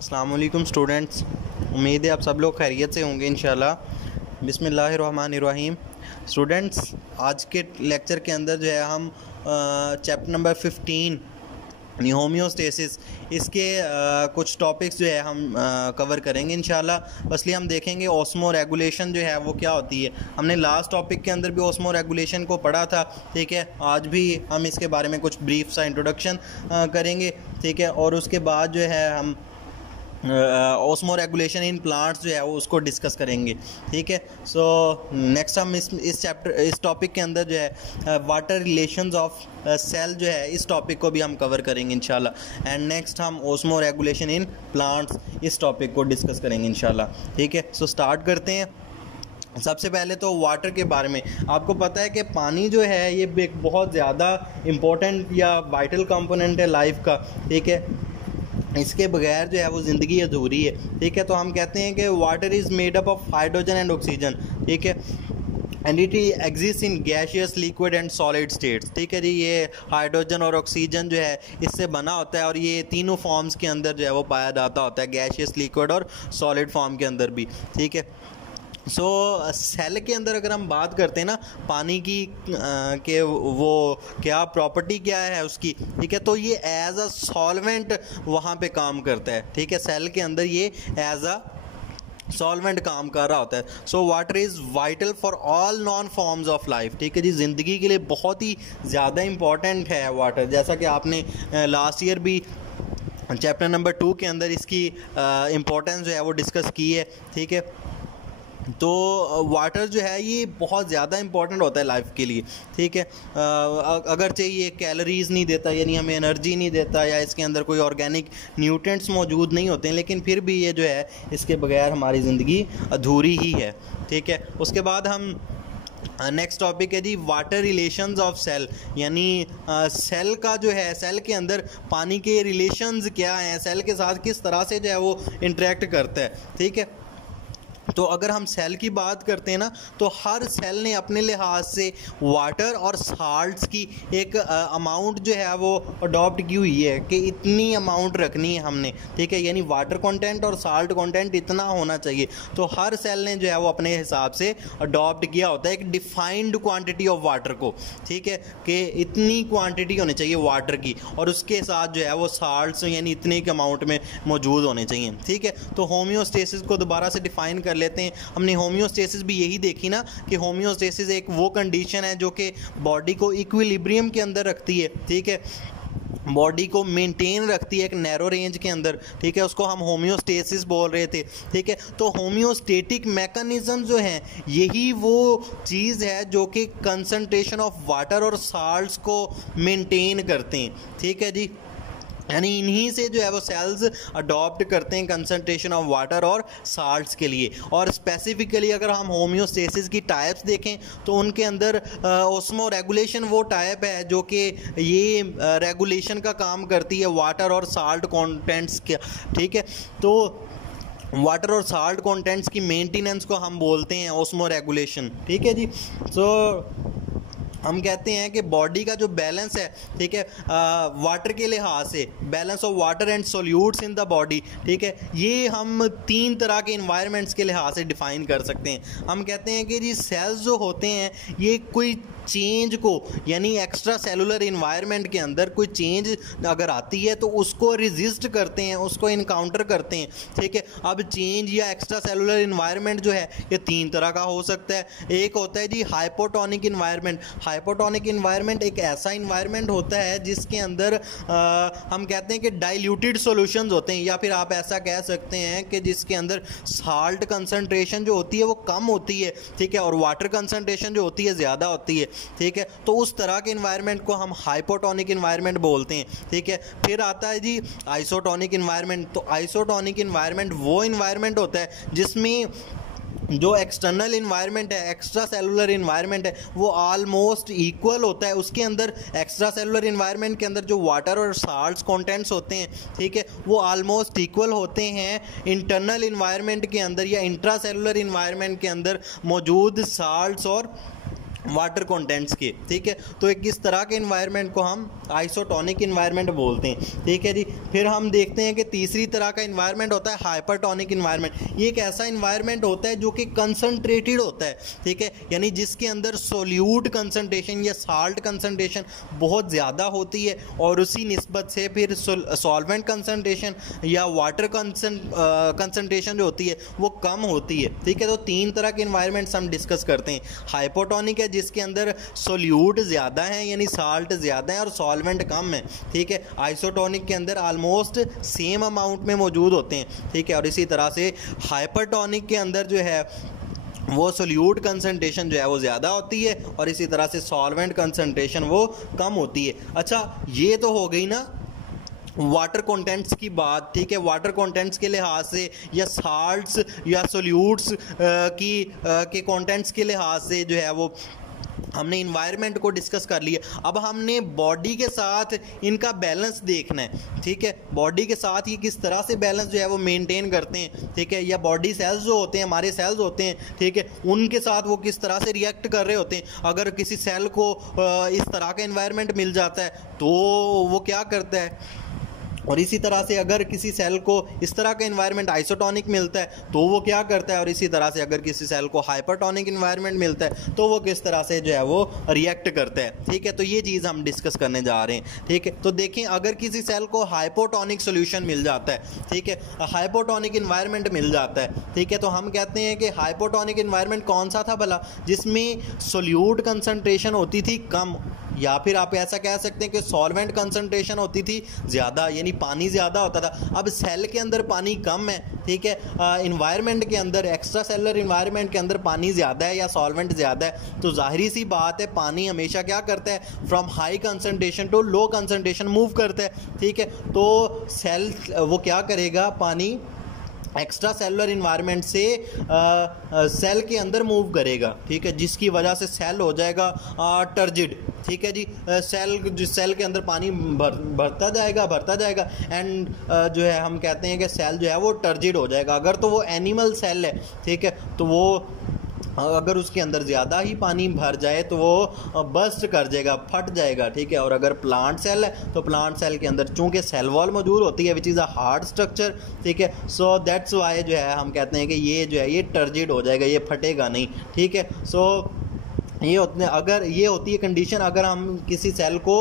अस्सलाम वालेकुम स्टूडेंट्स। उम्मीद है आप सब लोग खैरियत से होंगे इंशाल्लाह। बिस्मिल्लाहिर्रहमानिर्रहीम। स्टूडेंट्स, आज के लेक्चर के अंदर जो है हम चैप्टर नंबर 15 होमियोस्टेसिस इसके कुछ टॉपिक्स जो है हम कवर करेंगे इंशाल्लाह। फर्स्टली हम देखेंगे ऑस्मो रेगुलेशन जो है वो क्या होती है। हमने लास्ट टॉपिक के अंदर भी ऑस्मो रेगुलेशन को पढ़ा था, ठीक है। आज भी हम इसके बारे में कुछ ब्रीफ सा इंट्रोडक्शन करेंगे, ठीक है। और उसके बाद जो है हम ऑस्मो रेगुलेशन इन प्लांट्स जो है वो उसको डिस्कस करेंगे, ठीक है। सो नेक्स्ट हम इस टॉपिक के अंदर जो है वाटर रिलेशंस ऑफ सेल जो है इस टॉपिक को भी हम कवर करेंगे इंशाल्लाह। एंड नेक्स्ट हम ऑस्मो रेगुलेशन इन प्लांट्स इस टॉपिक को डिस्कस करेंगे इंशाल्लाह, ठीक है। सो स्टार्ट करते हैं। सबसे पहले तो वाटर के बारे में आपको पता है कि पानी जो है ये एक बहुत ज़्यादा इम्पोर्टेंट या वाइटल कंपोनेंट है लाइफ का, ठीक है। इसके बगैर जो है वो ज़िंदगी अधूरी है, ठीक है। तो हम कहते हैं कि water is made up of hydrogen and oxygen, ठीक है। And it exist in gaseous, liquid and solid states, ठीक है जी। ये हाइड्रोजन और ऑक्सीजन जो है इससे बना होता है और ये तीनों फॉर्म्स के अंदर जो है वो पाया जाता होता है, गैसियस, लिक्विड और सॉलिड फॉर्म के अंदर भी, ठीक है। सो सेल के अंदर अगर हम बात करते हैं ना पानी की के वो क्या प्रॉपर्टी क्या है उसकी, ठीक है। तो ये एज अ सॉल्वेंट वहाँ पे काम करता है, ठीक है। सेल के अंदर ये एज अ सॉल्वेंट काम कर रहा होता है। So water is vital for all non forms of life, ठीक है जी। ज़िंदगी के लिए बहुत ही ज़्यादा इम्पॉर्टेंट है वाटर, जैसा कि आपने लास्ट ईयर भी चैप्टर नंबर 2 के अंदर इसकी इम्पोर्टेंस जो है वो डिस्कस की है, ठीक है। तो वाटर जो है ये बहुत ज़्यादा इम्पॉर्टेंट होता है लाइफ के लिए, ठीक है। अगरचे ये कैलोरीज़ नहीं देता, यानी हमें एनर्जी नहीं देता, या इसके अंदर कोई ऑर्गेनिक न्यूट्रिएंट्स मौजूद नहीं होते हैं, लेकिन फिर भी ये जो है इसके बगैर हमारी ज़िंदगी अधूरी ही है, ठीक है। उसके बाद हम नेक्स्ट टॉपिक है जी वाटर रिलेशंस ऑफ सेल, यानी सेल का जो है सेल के अंदर पानी के रिलेशंस क्या हैं, सेल के साथ किस तरह से जो है वो इंटरेक्ट करता है, ठीक है। तो अगर हम सेल की बात करते हैं ना तो हर सेल ने अपने लिहाज से वाटर और साल्ट्स की एक अमाउंट जो है वो अडॉप्ट की हुई है कि इतनी अमाउंट रखनी है हमने, ठीक है। यानी वाटर कंटेंट और साल्ट कंटेंट इतना होना चाहिए। तो हर सेल ने जो है वो अपने हिसाब से अडॉप्ट किया होता है एक डिफाइंड क्वांटिटी ऑफ वाटर को, ठीक है, कि इतनी क्वांटिटी होनी चाहिए वाटर की और उसके साथ जो है वो साल्ट्स यानी इतने के अमाउंट में मौजूद होने चाहिए, ठीक है। तो होम्योस्टेसिस को दोबारा से डिफाइन कर लेते हैं। हमने होम्योस्टेसिस भी यही देखी ना कि होम्योस्टेसिस एक वो कंडीशन है जो कि बॉडी को इक्विलिब्रियम के अंदर रखती है, ठीक है, बॉडी को मेंटेन रखती है एक नैरो रेंज के अंदर, ठीक है। उसको हम होम्योस्टेसिस बोल रहे थे, ठीक है। तो होम्योस्टेटिक मैकेनिज्म जो हैं यही वो चीज़ है जो कि कंसंट्रेशन ऑफ वाटर और साल्ट्स को मेंटेन करते हैं, ठीक है जी। यानी इन्हीं से जो है वो सेल्स अडॉप्ट करते हैं कंसंट्रेशन ऑफ वाटर और साल्ट्स के लिए। और स्पेसिफिकली अगर हम होम्योस्टेसिस की टाइप्स देखें तो उनके अंदर ऑस्मो रेगुलेशन वो टाइप है जो कि ये रेगुलेशन का काम करती है वाटर और साल्ट कंटेंट्स के, ठीक है। तो वाटर और साल्ट कंटेंट्स की मेंटेनेंस को हम बोलते हैं ऑस्मो रेगुलेशन, ठीक है जी। सो हम कहते हैं कि बॉडी का जो बैलेंस है, ठीक है, वाटर के लिहाज से balance of water and solutes in the body, ठीक है, ये हम 3 तरह के इन्वायरमेंट्स के लिहाज से डिफाइन कर सकते हैं। हम कहते हैं कि जी सेल्स जो होते हैं ये कोई चेंज को यानी एक्स्ट्रा सेलुलर इन्वायरमेंट के अंदर कोई चेंज अगर आती है तो उसको रेजिस्ट करते हैं, उसको इनकाउंटर करते हैं, ठीक है। अब चेंज या एक्स्ट्रा सेलुलर इन्वायरमेंट जो है ये 3 तरह का हो सकता है। एक होता है जी हाइपोटोनिक इन्वायरमेंट। हाइपोटोनिक इन्वायरमेंट एक ऐसा इन्वायरमेंट होता है जिसके अंदर हम कहते हैं कि डाइल्यूटेड सॉल्यूशंस होते हैं, या फिर आप ऐसा कह सकते हैं कि जिसके अंदर साल्ट कंसंट्रेशन जो होती है वो कम होती है, ठीक है, और वाटर कंसंट्रेशन जो होती है ज़्यादा होती है, ठीक है। तो उस तरह के इन्वायरमेंट को हम हाइपोटोनिक इन्वायरमेंट बोलते हैं, ठीक है। फिर आता है जी आइसोटोनिक इन्वायरमेंट। तो आइसोटोनिक इन्वायरमेंट वो इन्वायरमेंट होता है जिसमें जो एक्सटर्नल इन्वायरमेंट है, एक्स्ट्रा सेलुलर इन्वायरमेंट है, वो ऑलमोस्ट इक्वल होता है। उसके अंदर एक्स्ट्रा सेलुलर इन्वायरमेंट के अंदर जो वाटर और साल्ट्स कंटेंट्स होते हैं, ठीक है, वो ऑलमोस्ट इक्वल होते हैं इंटरनल इन्वायरमेंट के अंदर या इंट्रा सेलुलर इन्वायरमेंट के अंदर मौजूद साल्ट्स और वाटर कंटेंट्स के, ठीक है। तो एक किस तरह के इन्वायरमेंट को हम आइसोटोनिक इन्वायरमेंट बोलते हैं, ठीक है जी। फिर हम देखते हैं कि तीसरी तरह का इन्वायरमेंट होता है हाइपरटोनिक इन्वायरमेंट। ये एक ऐसा इन्वायरमेंट होता है जो कि कंसनट्रेटेड होता है, ठीक है, यानी जिसके अंदर सोल्यूट कंसनट्रेशन या साल्ट कंसनट्रेशन बहुत ज़्यादा होती है और उसी निस्बत से फिर सॉल्वेंट कंसनट्रेशन या वाटर कंसनट्रेशन जो होती है वो कम होती है, ठीक है। तो तीन तरह के इन्वायरमेंट्स हम डिस्कस करते हैं। हाइपोटोनिक है जिसके अंदर सोल्यूट ज़्यादा है यानी साल्ट ज़्यादा है और सॉल्वेंट कम है, ठीक है। आइसोटोनिक के अंदर ऑलमोस्ट सेम अमाउंट में मौजूद होते हैं, ठीक है। और इसी तरह से हाइपरटोनिक के अंदर जो है वो सोल्यूट कंसनट्रेशन जो है वो ज़्यादा होती है और इसी तरह से सॉल्वेंट कंसनट्रेशन वो कम होती है। अच्छा, ये तो हो गई ना वाटर कंटेंट्स की बात, ठीक है। वाटर कंटेंट्स के लिहाज से या साल्ट्स या सोल्यूट्स के कंटेंट्स के लिहाज से जो है वो हमने इन्वायरमेंट को डिस्कस कर लिया। अब हमने बॉडी के साथ इनका बैलेंस देखना है, ठीक है। बॉडी के साथ ये किस तरह से बैलेंस जो है वो मेंटेन करते हैं, ठीक है, या बॉडी सेल्स जो होते हैं, हमारे सेल्स होते हैं, ठीक है, उनके साथ वो किस तरह से रिएक्ट कर रहे होते हैं। अगर किसी सेल को इस तरह का इन्वायरमेंट मिल जाता है तो वो क्या करता है, और इसी तरह से अगर किसी सेल को इस तरह का इन्वायरमेंट आइसोटोनिक मिलता है तो वो क्या करता है, और इसी तरह से अगर किसी सेल को हाइपरटोनिक इन्वायरमेंट मिलता है तो वो किस तरह से जो है वो रिएक्ट करता है, ठीक है। तो ये चीज़ हम डिस्कस करने जा रहे हैं, ठीक है। तो देखें, अगर किसी सेल को हाइपोटोनिक सोल्यूशन मिल जाता है, ठीक है, हाइपोटोनिक इन्वायरमेंट मिल जाता है, ठीक है, तो हम कहते हैं कि हाइपोटोनिक इन्वायरमेंट कौन सा था भला, जिसमें सोल्यूट कंसनट्रेशन होती थी कम, या फिर आप ऐसा कह सकते हैं कि सॉल्वेंट कंसंट्रेशन होती थी ज़्यादा, यानी पानी ज़्यादा होता था। अब सेल के अंदर पानी कम है, ठीक है, इन्वायरमेंट के अंदर, एक्स्ट्रा सेलुलर इन्वायरमेंट के अंदर पानी ज़्यादा है या सॉल्वेंट ज़्यादा है, तो जाहिर सी बात है पानी हमेशा क्या करता है, from high concentration to low concentration move करता है, ठीक है। तो सेल वो क्या करेगा, पानी एक्स्ट्रा सेलुलर इन्वायरमेंट से सेल के अंदर मूव करेगा, ठीक है, जिसकी वजह से सेल हो जाएगा टर्जिड, ठीक है जी। सेल के अंदर पानी भरता जाएगा एंड जो है हम कहते हैं कि सेल जो है वो टर्जिड हो जाएगा। अगर तो वो एनिमल सेल है, ठीक है, तो वो अगर उसके अंदर ज़्यादा ही पानी भर जाए तो वो बस्ट कर जाएगा, फट जाएगा, ठीक है। और अगर प्लांट सेल है तो प्लांट सेल के अंदर चूंकि सेल वॉल मौजूद होती है which is a hard structure, ठीक है, सो दैट्स वाई जो है हम कहते हैं कि ये जो है ये टर्जिड हो जाएगा, ये फटेगा नहीं, ठीक है। सो ये होती है कंडीशन अगर हम किसी सेल को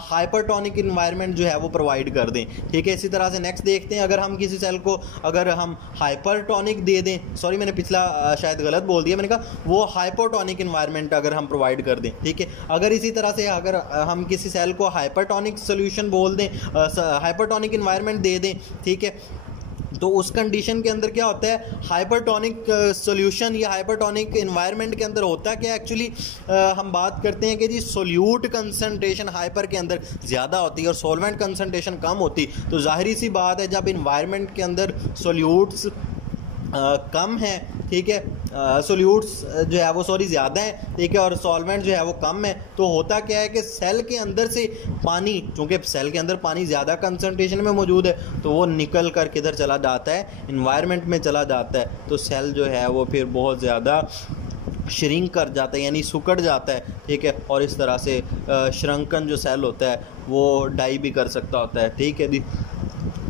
हाइपरटोनिक इन्वायरमेंट जो है वो प्रोवाइड कर दें, ठीक है। इसी तरह से नेक्स्ट देखते हैं, अगर हम किसी सेल को अगर हम हाइपरटोनिक दे दें, सॉरी मैंने पिछला शायद गलत बोल दिया, मैंने कहा वो हाइपोटोनिक इन्वायरमेंट अगर हम प्रोवाइड कर दें, ठीक है। अगर इसी तरह से अगर हम किसी सेल को हाइपरटोनिक सोल्यूशन बोल दें, हाइपरटोनिक इन्वायरमेंट दे दें, ठीक है, तो उस कंडीशन के अंदर क्या होता है, हाइपरटोनिक सॉल्यूशन या हाइपरटोनिक एनवायरनमेंट के अंदर होता है क्या एक्चुअली, हम बात करते हैं कि जी सोल्यूट कंसंट्रेशन हाइपर के अंदर ज़्यादा होती है और सॉल्वेंट कंसंट्रेशन कम होती, तो जाहिर सी बात है जब इन्वायरमेंट के अंदर सोल्यूट्स कम है, ठीक है, सोल्यूट्स जो है वो ज़्यादा है, ठीक है, और सॉल्वेंट जो है वो कम है, तो होता क्या है कि सेल के अंदर से पानी, चूँकि सेल के अंदर पानी ज़्यादा कंसंट्रेशन में मौजूद है तो वो निकल कर किधर चला जाता है, इन्वायरमेंट में चला जाता है, तो सेल जो है वो फिर बहुत ज़्यादा श्रिंक कर जाता है यानी सुकड़ जाता है, ठीक है, और इस तरह से श्रंकन जो सेल होता है वो डाई भी कर सकता होता है, ठीक है जी।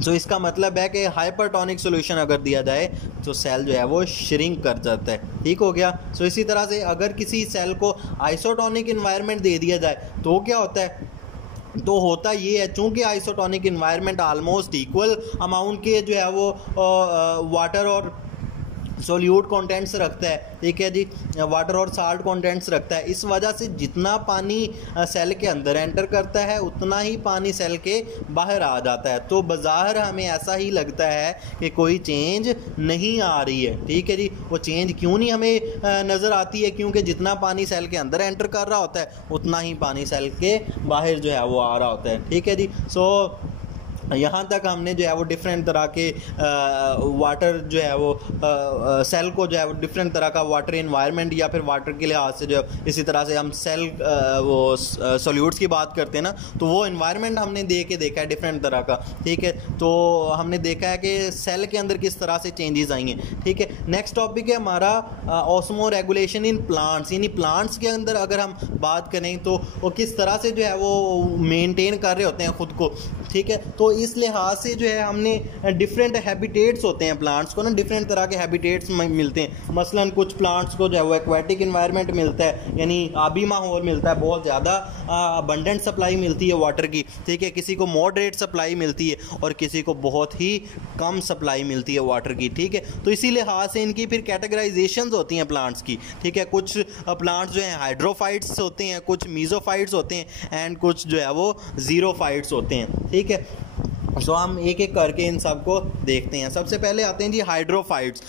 तो इसका मतलब है कि हाइपरटोनिक सॉल्यूशन अगर दिया जाए तो सेल जो है वो श्रिंक कर जाता है, ठीक हो गया। सो इसी तरह से अगर किसी सेल को आइसोटोनिक इन्वायरमेंट दे दिया जाए तो क्या होता है, तो होता ये है चूँकि isotonic environment almost equal amount के जो है वो वाटर और सोल्यूट कंटेंट्स रखता है, ठीक है जी, वाटर और साल्ट कंटेंट्स रखता है, इस वजह से जितना पानी सेल के अंदर एंटर करता है उतना ही पानी सेल के बाहर आ जाता है। तो बज़ाहिर हमें ऐसा ही लगता है कि कोई चेंज नहीं आ रही है, ठीक है जी। वो चेंज क्यों नहीं हमें नज़र आती है, क्योंकि जितना पानी सेल के अंदर एंटर कर रहा होता है उतना ही पानी सेल के बाहर जो है वो आ रहा होता है, ठीक है जी। सो यहाँ तक हमने जो है वो डिफरेंट तरह के वाटर जो है वो सेल को जो है वो डिफरेंट तरह का वाटर इन्वायरमेंट या फिर वाटर के लिहाज से जो है, इसी तरह से हम सेल वो सॉल्यूट्स की बात करते हैं ना, तो वो इन्वायरमेंट हमने देखा है डिफरेंट तरह का। ठीक है, तो हमने देखा है कि सेल के अंदर किस तरह से चेंजेस आई हैं। ठीक है, नेक्स्ट टॉपिक है हमारा ऑस्मो रेगुलेशन इन प्लांट्स, यानी प्लांट्स के अंदर अगर हम बात करें तो वो किस तरह से जो है वो मेनटेन कर रहे होते हैं ख़ुद को। ठीक है, तो इस लिहाज से जो है हमने डिफरेंट हैबिटेट्स होते हैं प्लांट्स को ना, डिफरेंट तरह के हैबिटेट्स मिलते हैं। मसलन कुछ प्लांट्स को जो है वो एक्वेटिक इन्वायरमेंट मिलता है, यानी आबी माहौल मिलता है, बहुत ज़्यादा अबंडेंट सप्लाई मिलती है वाटर की। ठीक है, किसी को मॉडरेट सप्लाई मिलती है और किसी को बहुत ही कम सप्लाई मिलती है वाटर की। ठीक है, तो इसी लिहाज से इनकी फिर कैटेगराइजेशंस होती हैं प्लांट्स की। ठीक है, कुछ प्लांट्स जो हैं हाइड्रोफाइट्स होते हैं, कुछ मीजोफाइट्स होते हैं एंड कुछ जो है वो जीरोफाइट्स होते हैं। ठीक है, तो हम एक एक करके इन सब को देखते हैं। सबसे पहले आते हैं जी हाइड्रोफाइट्स।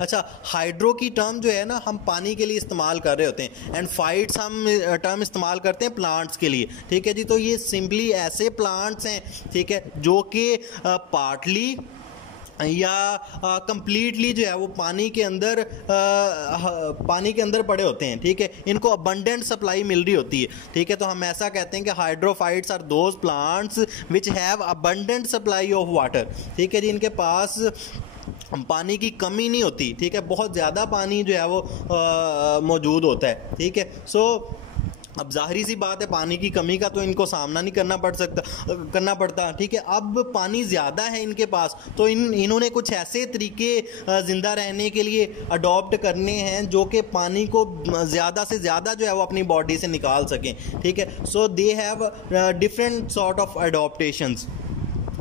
अच्छा, हाइड्रो की टर्म जो है ना हम पानी के लिए इस्तेमाल कर रहे होते हैं एंड फाइट्स हम टर्म इस्तेमाल करते हैं प्लांट्स के लिए। ठीक है जी, तो ये सिंपली ऐसे प्लांट्स हैं, ठीक है, जो कि पार्टली या कंप्लीटली जो है वो पानी के अंदर पड़े होते हैं। ठीक है, इनको अबंडेंट सप्लाई मिल रही होती है। ठीक है, तो हम ऐसा कहते हैं कि hydrophytes are those plants which have abundant supply of water. ठीक है जी, इनके पास पानी की कमी नहीं होती। ठीक है, बहुत ज़्यादा पानी जो है वो मौजूद होता है। ठीक है, सो अब जाहिर सी बात है पानी की कमी का तो इनको सामना नहीं करना पड़ता। ठीक है, अब पानी ज़्यादा है इनके पास, तो इन्होंने कुछ ऐसे तरीके ज़िंदा रहने के लिए अडॉप्ट करने हैं जो कि पानी को ज़्यादा से ज़्यादा जो है वो अपनी बॉडी से निकाल सकें। ठीक है, so they have different sort of adaptations.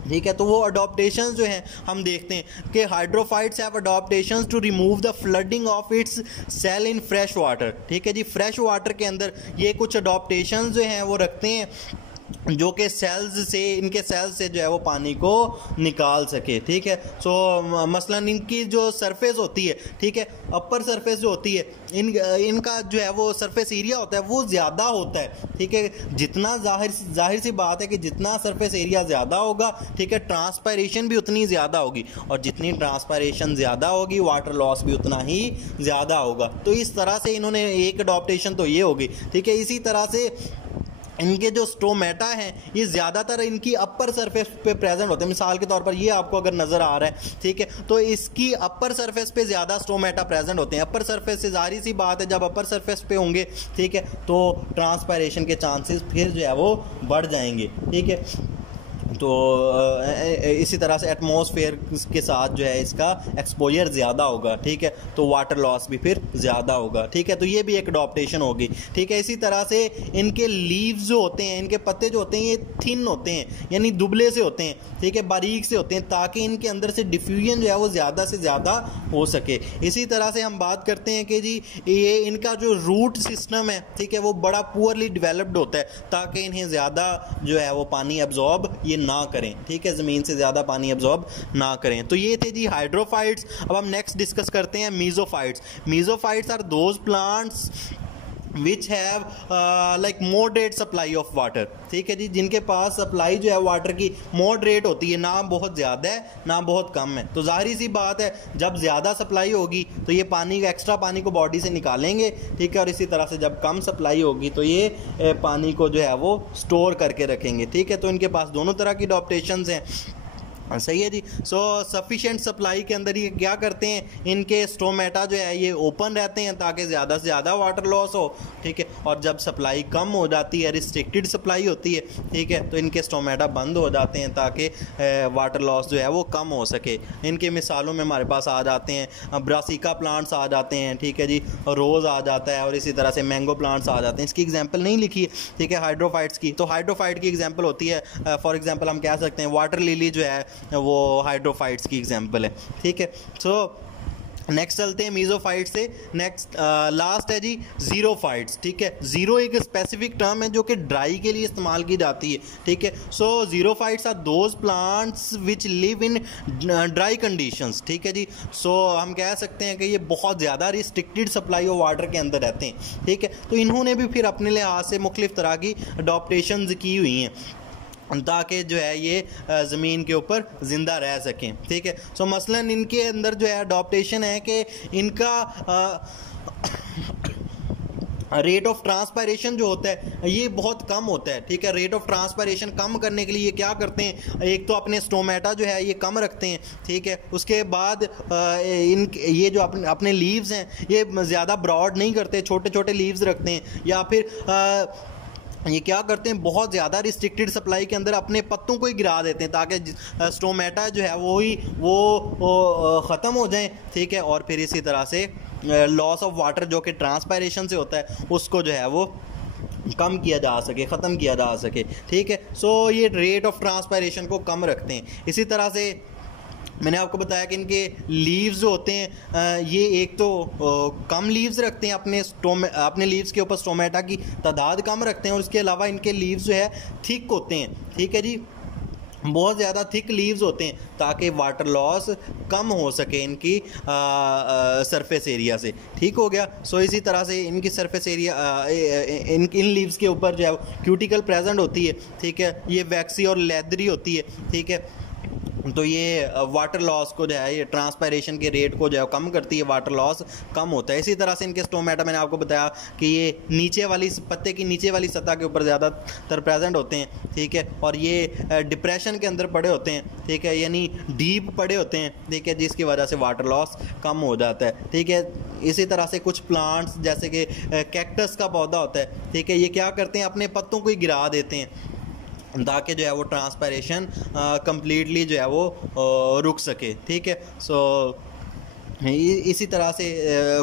ठीक है, तो वो अडॉप्टेशंस जो हैं हम देखते हैं कि hydrophytes have adaptations to remove the flooding of its cell in fresh water. ठीक है जी, फ्रेश वाटर के अंदर ये कुछ अडॉप्टेशंस जो हैं वो रखते हैं जो कि इनके सेल्स से जो है वो पानी को निकाल सके। ठीक है, सो मसलन इनकी जो सरफेस होती है, ठीक है, अपर सरफेस जो होती है इनका जो है वो सरफेस एरिया होता है वो ज़्यादा होता है। ठीक है, जितना जाहिर सी बात है कि जितना सरफेस एरिया ज़्यादा होगा, ठीक है, ट्रांसपायरेशन भी उतनी ज़्यादा होगी और जितनी ट्रांसपायरेशन ज़्यादा होगी वाटर लॉस भी उतना ही ज़्यादा होगा। तो इस तरह से इन्होंने एक अडॉप्टेशन तो ये होगी। ठीक है, इसी तरह से इनके जो स्टोमेटा हैं ये ज़्यादातर इनकी अपर सरफेस पे प्रेजेंट होते हैं। मिसाल के तौर पर ये आपको अगर नज़र आ रहा है, ठीक है, तो इसकी अपर सरफेस पे ज़्यादा स्टोमेटा प्रेजेंट होते हैं। अपर सरफेस से जाहिर सी बात है जब अपर सरफेस पे होंगे, ठीक है, तो ट्रांसपायरेशन के चांसेस फिर जो है वो बढ़ जाएंगे। ठीक है, तो इसी तरह से एटमॉस्फेयर के साथ जो है इसका एक्सपोजर ज़्यादा होगा। ठीक है, तो वाटर लॉस भी फिर ज़्यादा होगा। ठीक है, तो ये भी एक अडॉप्टेशन होगी। ठीक है, इसी तरह से इनके लीव्स जो होते हैं, इनके पत्ते जो होते हैं ये थिन होते हैं, यानी दुबले से होते हैं। ठीक है, बारीक से होते हैं ताकि इनके अंदर से डिफ्यूजन जो है वो ज़्यादा से ज़्यादा हो सके। इसी तरह से हम बात करते हैं कि जी ये इनका जो रूट सिस्टम है, ठीक है, वो बड़ा पुअरली डेवलप्ड होता है ताकि इन्हें ज़्यादा जो है वो पानी एब्जॉर्ब ये ना करें। ठीक है, ज़मीन से ज़्यादा पानी एब्जॉर्ब ना करें। तो ये थे जी हाइड्रोफाइट्स। अब हम नेक्स्ट डिस्कस करते हैं mesophytes are those plants which have like moderate supply of water. ठीक है जी, जिनके पास सप्लाई जो है वाटर की मॉडरेट होती है, ना बहुत ज़्यादा है ना बहुत कम है। तो जाहिर सी बात है जब ज़्यादा सप्लाई होगी तो ये एक्स्ट्रा पानी को बॉडी से निकालेंगे। ठीक है, और इसी तरह से जब कम सप्लाई होगी तो ये पानी को जो है वो स्टोर करके रखेंगे। ठीक है, तो इनके पास दोनों तरह की अडॉप्टेशंस हैं। सही है जी। सो सफिशिएंट सप्लाई के अंदर ये क्या करते हैं, इनके स्टोमेटा जो है ये ओपन रहते हैं ताकि ज़्यादा से ज़्यादा वाटर लॉस हो। ठीक है, और जब सप्लाई कम हो जाती है, रिस्ट्रिक्टेड सप्लाई होती है, ठीक है, तो इनके स्टोमेटा बंद हो जाते हैं ताकि वाटर लॉस जो है वो कम हो सके। इनके मिसालों में हमारे पास आ जाते हैं ब्रासिका प्लांट्स आ जाते हैं। ठीक है जी, रोज़ आ जाता है और इसी तरह से मैंगो प्लांट्स आ जाते हैं। इसकी एग्जाम्पल नहीं लिखी है, ठीक है, हाइड्रोफाइट्स की। तो हाइड्रोफाइट की एग्जाम्पल होती है, फॉर एग्जाम्पल हम कह सकते हैं वाटर लिली जो है वो हाइड्रोफाइट्स की एग्जांपल है। ठीक है, सो नेक्स्ट चलते हैं मीजोफाइट से। नेक्स्ट लास्ट है जी जीरोफाइट्स। ठीक है, जीरो एक स्पेसिफिक टर्म है जो कि ड्राई के लिए इस्तेमाल की जाती है। ठीक है, so xerophytes are those plants which live in dry conditions. ठीक है जी, सो हम कह सकते हैं कि ये बहुत ज़्यादा रिस्ट्रिक्टेड सप्लाई ऑफ वाटर के अंदर रहते हैं। ठीक है, तो इन्होंने भी फिर अपने लिहाज से मुख्तलिफ तरह की अडॉप्टेशंस की हुई हैं। ताकि जो है ये ज़मीन के ऊपर ज़िंदा रह सकें। ठीक है, सो मसलन इनके अंदर जो है अडॉप्टेशन है कि इनका रेट ऑफ ट्रांसपायरेशन जो होता है ये बहुत कम होता है। ठीक है, रेट ऑफ ट्रांसपायरेशन कम करने के लिए ये क्या करते हैं, एक तो अपने स्टोमेटा जो है ये कम रखते हैं। ठीक है, उसके बाद ये जो अपने लीव्स हैं ये ज़्यादा ब्रॉड नहीं करते, छोटे छोटे लीव्स रखते हैं। या फिर ये क्या करते हैं, बहुत ज़्यादा रिस्ट्रिक्टेड सप्लाई के अंदर अपने पत्तों को ही गिरा देते हैं ताकि स्टोमेटा जो है वो ख़त्म हो जाए। ठीक है, और फिर इसी तरह से लॉस ऑफ वाटर जो कि ट्रांसपायरेशन से होता है उसको जो है वो कम किया जा सके, ख़त्म किया जा सके। ठीक है, सो ये रेट ऑफ ट्रांसपायरेशन को कम रखते हैं। इसी तरह से मैंने आपको बताया कि इनके लीव्स जो होते हैं ये एक तो कम लीव्स रखते हैं, अपने लीव्स के ऊपर स्टोमेटा की तादाद कम रखते हैं, और उसके अलावा इनके लीव्स जो है थिक होते हैं। ठीक है जी, बहुत ज़्यादा थिक लीव्स होते हैं ताकि वाटर लॉस कम हो सके इनकी सरफेस एरिया से। ठीक हो गया, सो इसी तरह से इनकी सरफेस एरिया इन लीव्स के ऊपर जो है क्यूटिकल प्रेजेंट होती है। ठीक है, ये वैक्सी और लेदरी होती है। ठीक है, तो ये वाटर लॉस को जो है ये ट्रांसपायरेशन के रेट को जो है कम करती है, वाटर लॉस कम होता है। इसी तरह से इनके स्टोमेटा मैंने आपको बताया कि ये नीचे वाली पत्ते की नीचे वाली सतह के ऊपर ज़्यादातर प्रेजेंट होते हैं। ठीक है, और ये डिप्रेशन के अंदर पड़े होते हैं। ठीक है, यानी डीप पड़े होते हैं। ठीक है, जिसकी वजह से वाटर लॉस कम हो जाता है। ठीक है, इसी तरह से कुछ प्लांट्स जैसे कि कैक्टस का पौधा होता है। ठीक है, ये क्या करते हैं, अपने पत्तों को ही गिरा देते हैं ताकि जो है वो ट्रांसपायरेशन कंप्लीटली जो है वो रुक सके। ठीक है, सो इसी तरह से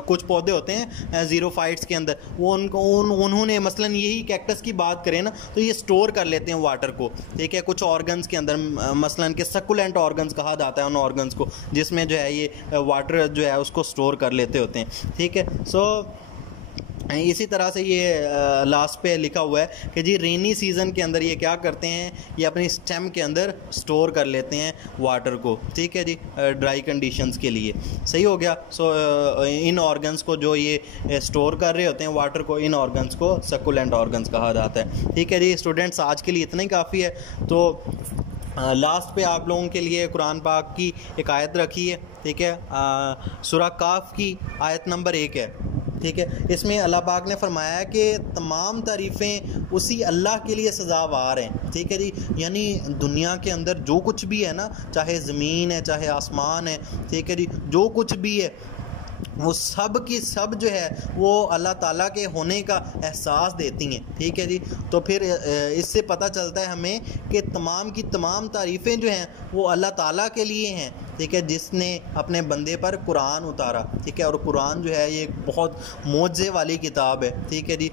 कुछ पौधे होते हैं ज़ीरोफाइट्स के अंदर, वो उन्होंने मसलन यही कैक्टस की बात करें ना तो ये स्टोर कर लेते हैं वाटर को। ठीक है, कुछ ऑर्गन्स के अंदर मसलन के सक्कुलेंट ऑर्गन्स कहा जाता है उन ऑर्गन्स को जिसमें जो है ये वाटर जो है उसको स्टोर कर लेते होते हैं। ठीक है, सो इसी तरह से ये लास्ट पे लिखा हुआ है कि जी रेनी सीज़न के अंदर ये क्या करते हैं, ये अपनी स्टेम के अंदर स्टोर कर लेते हैं वाटर को। ठीक है जी, ड्राई कंडीशंस के लिए। सही हो गया, सो इन ऑर्गन्स को जो ये स्टोर कर रहे होते हैं वाटर को, इन ऑर्गन्स को सक्कुलेंट ऑर्गन्स कहा जाता है। ठीक है जी स्टूडेंट्स, आज के लिए इतना ही काफ़ी है। तो लास्ट पे आप लोगों के लिए कुरान पाक की एक आयत रखी है। ठीक है, सूरह काफ की आयत नंबर 1 है। ठीक है, इसमें अल्लाह पाक ने फरमाया है कि तमाम तारीफ़ें उसी अल्लाह के लिए सज़ावार हैं। ठीक है जी, यानी दुनिया के अंदर जो कुछ भी है ना, चाहे ज़मीन है चाहे आसमान है, ठीक है जी, जो कुछ भी है वो सब की सब जो है वो अल्लाह ताला के होने का एहसास देती हैं। ठीक है जी, तो फिर इससे पता चलता है हमें कि तमाम की तमाम तारीफ़ें जो हैं वो अल्लाह ताला के लिए हैं। ठीक है, जिसने अपने बंदे पर कुरान उतारा। ठीक है, और कुरान जो है ये एक बहुत मौजे वाली किताब है। ठीक है जी,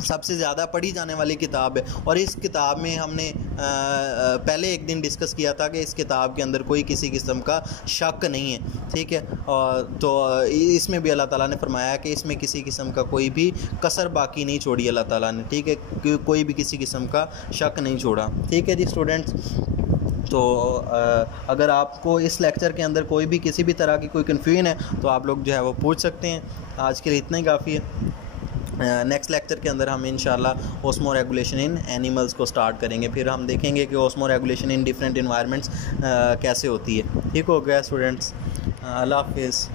सबसे ज़्यादा पढ़ी जाने वाली किताब है। और इस किताब में हमने पहले एक दिन डिस्कस किया था कि इस किताब के अंदर कोई किसी किस्म का शक नहीं है। ठीक है, तो इसमें भी अल्लाह ताला ने फरमाया कि इसमें किसी किस्म का कोई भी कसर बाकी नहीं छोड़ी अल्लाह ताला ने। ठीक है, कोई भी किसी किस्म का शक नहीं छोड़ा। ठीक है जी स्टूडेंट्स, तो अगर आपको इस लेक्चर के अंदर कोई भी किसी भी तरह की कोई कन्फ्यूजन है तो आप लोग जो है वो पूछ सकते हैं। आज के लिए इतना ही काफ़ी है। नेक्स्ट लेक्चर के अंदर हम इंशाल्लाह ओस्मो रेगुलेशन इन एनिमल्स को स्टार्ट करेंगे। फिर हम देखेंगे कि osmo regulation in different environments कैसे होती है। ठीक हो गया स्टूडेंट्स, अल्लाह हाफिज़।